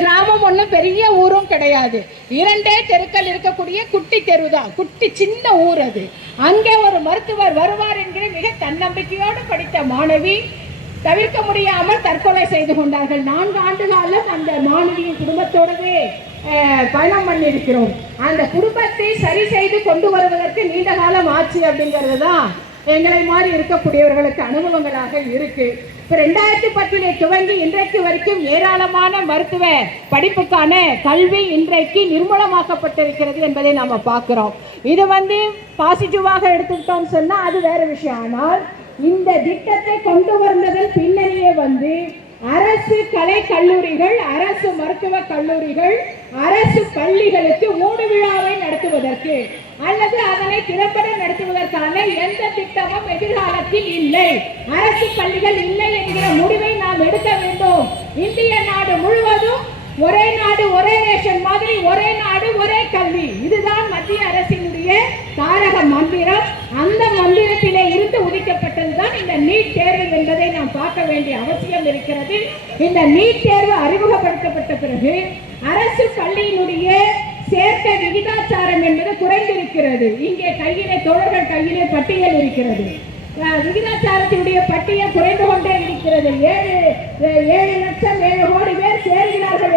கிராமம் ஒன்றும் பெரிய ஊரும் கிடையாது. 2 தெருக்கள் இருக்கக்கூடிய குட்டி தெரு தான், குட்டி சின்ன ஊர் அது. அங்கே ஒரு மருத்துவர் வருவார் என்கிற மிக தன்னம்பிக்கையோடு படித்த மாணவி தவிர்க்க முடியாமல் தற்கொலை செய்து கொண்டார்கள். 4 ஆண்டு காலம் அந்த மாணவியின் குடும்பத்தோடவே பயணம் பண்ணியிருக்கிறோம். அந்த குடும்பத்தை சரி செய்து கொண்டு வருவதற்கு நீண்ட காலம் ஆச்சு அப்படிங்கிறது தான் எங்களை மாதிரி இருக்கக்கூடியவர்களுக்கு அனுபவங்களாக இருக்கு. இப்போ 2010 துவங்கி இன்றைக்கு வரைக்கும் ஏராளமான மருத்துவ படிப்புக்கான கல்வி இன்றைக்கு நிர்மூலமாக்கப்பட்டிருக்கிறது என்பதை நம்ம பார்க்கிறோம். இது பாசிட்டிவாக எடுத்துக்கிட்டோம்னு சொன்னா அது வேற விஷயம். ஆனால் இந்த திட்டத்தை கொண்டு வந்ததன் பின்னணியே அரசு கலை கல்லூரிகள், அரசு மருத்துவ கல்லூரிகள், அரசு பள்ளிகளுக்கு ஊடு விழாவை நடத்துவதற்கு அல்லது அதனை திறம்பட நடத்துவதற்கான எந்த திட்டமும் எதிர்காலத்தில் இல்லை. அரசு பள்ளிகள் இல்லை என்கிற முடிவை நாம் எடுக்க வேண்டும். இந்திய நாடு முழுவதும் ஒரே நாடு ஒரே ரேஷன் மாதிரி ஒரே நாடு ஒரே கல்வி, இதுதான் மத்திய அரசினுடைய தாரக மந்திரம். அந்த மந்திரத்திலே இருந்து உதிக்கப்பட்டதுதான் இந்த நீட் தேர்வு என்பதை நாம் பார்க்க வேண்டிய அவசியம் இருக்கிறது. இந்த நீட் தேர்வு அறிமுகப்படுத்தப்பட்ட பிறகு அரசு பள்ளியினுடைய சேர்க்கை விகிதாச்சாரம் என்பது குறைந்திருக்கிறது. இங்கே தோழர்கள் கையிலே பட்டியல் இருக்கிறது. விகிதாச்சாரத்தினுடைய பட்டியல் குறைந்து கொண்டே இருக்கிறது. 7 லட்சம் 7 கோடி பேர் சேர்கிறார்கள்.